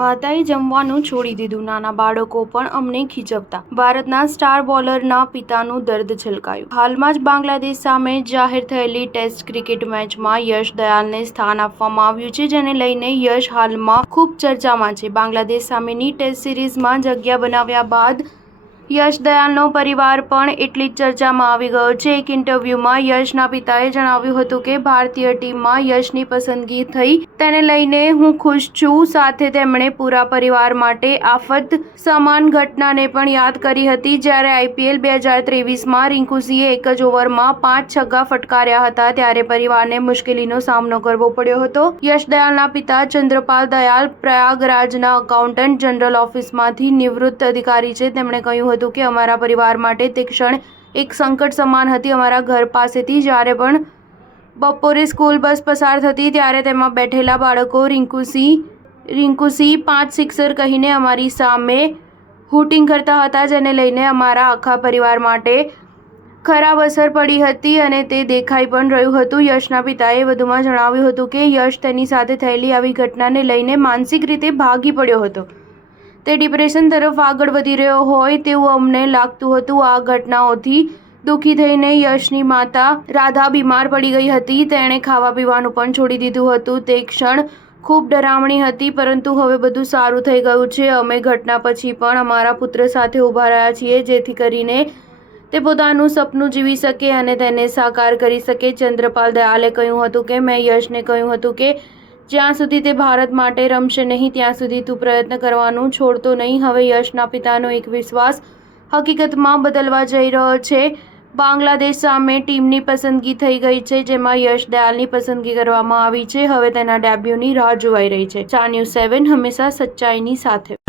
માતાએ જમવાનું છોડી દીધું, નાના બાળકો પણ અમને ખીજવતા. ભારતના સ્ટાર બોલરના પિતાનું દર્દ છલકાયું. હાલમાં જ બાંગ્લાદેશ સામે જાહેર થયેલી ટેસ્ટ ક્રિકેટ મેચમાં યશ દયાલને સ્થાન આપવામાં આવ્યું છે, જેને લઈને યશ હાલમાં ખૂબ ચર્ચામાં છે. બાંગ્લાદેશ સામેની ટેસ્ટ સિરીઝમાં જગ્યા બનાવ્યા બાદ યશ દયાલનો પરિવાર પણ એટલી જ ચર્ચામાં આવી ગયો છે. એક ઇન્ટરવ્યુમાં યશના પિતાએ જણાવ્યું હતું કે ભારતીય ટીમમાં યશની પસંદગી થઈ તેને લઈને હું ખુશ છું. સાથે તેમણે પૂરા પરિવાર માટે આફત સમાન ઘટનાને પણ યાદ કરી હતી, જ્યારે IPL 2023માં રિંકુસિંહે એક જ ઓવરમાં 5 છગ્ગા ફટકાર્યા હતા, ત્યારે પરિવારને મુશ્કેલીનો સામનો કરવો પડ્યો હતો. યશ દયાલના પિતા ચંદ્રપાલ દયાલ પ્રયાગરાજના એકાઉન્ટન્ટ જનરલ ઓફિસમાંથી નિવૃત્ત અધિકારી છે. તેમણે કહ્યું હતું કે અમારા પરિવાર માટે તે ક્ષણ એક સંકટ સમાન હતી. અમારા ઘર પાસેથી જ્યારે પણ બપોરે સ્કૂલ બસ પસાર થતી ત્યારે તેમાં બેઠેલા બાળકો રિંકુસિંહ 5 સિક્સર કહીને અમારી સામે હૂટિંગ કરતા હતા, જેને લઈને અમારા આખા પરિવાર માટે ખરાબ અસર પડી હતી અને તે દેખાઈ પણ રહ્યું હતું. યશના પિતાએ વધુમાં જણાવ્યું હતું કે યશ તેની સાથે થયેલી આવી ઘટનાને લઈને માનસિક રીતે ભાગી પડ્યો હતો. તે ડિપ્રેશન તરફ આગળ વધી રહ્યો હોય તેવું અમને લાગતું હતું. આ ઘટનાઓથી દુઃખી થઈને યશની માતા રાધા બીમાર પડી ગઈ હતી. તેણે ખાવા પીવાનું પણ છોડી દીધું હતું. તે ક્ષણ ખૂબ ડરામણી હતી, પરંતુ હવે બધું સારું થઈ ગયું છે. અમે ઘટના પછી પણ અમારા પુત્ર સાથે ઊભા રહ્યા છીએ, જેથી કરીને તે પોતાનું સપનું જીવી શકે અને તેને સાકાર કરી શકે. ચંદ્રપાલ દયાલે કહ્યું હતું કે મેં યશને કહ્યું હતું કે જ્યાં સુધી તે ભારત માટે રમશે નહીં ત્યાં સુધી તું પ્રયત્ન કરવાનું છોડતો નહીં. હવે યશના પિતાનો એક વિશ્વાસ હકીકતમાં બદલવા જઈ રહ્યો છે. બાંગ્લાદેશ સામે ટીમની પસંદગી થઈ ગઈ છે, જેમાં યશ દયાલની પસંદગી કરવામાં આવી છે. હવે તેના ડેબ્યુની રાહ જોવાઈ રહી છે. સ્ટાર ન્યૂઝ 7 હંમેશા સચ્ચાઈની સાથે.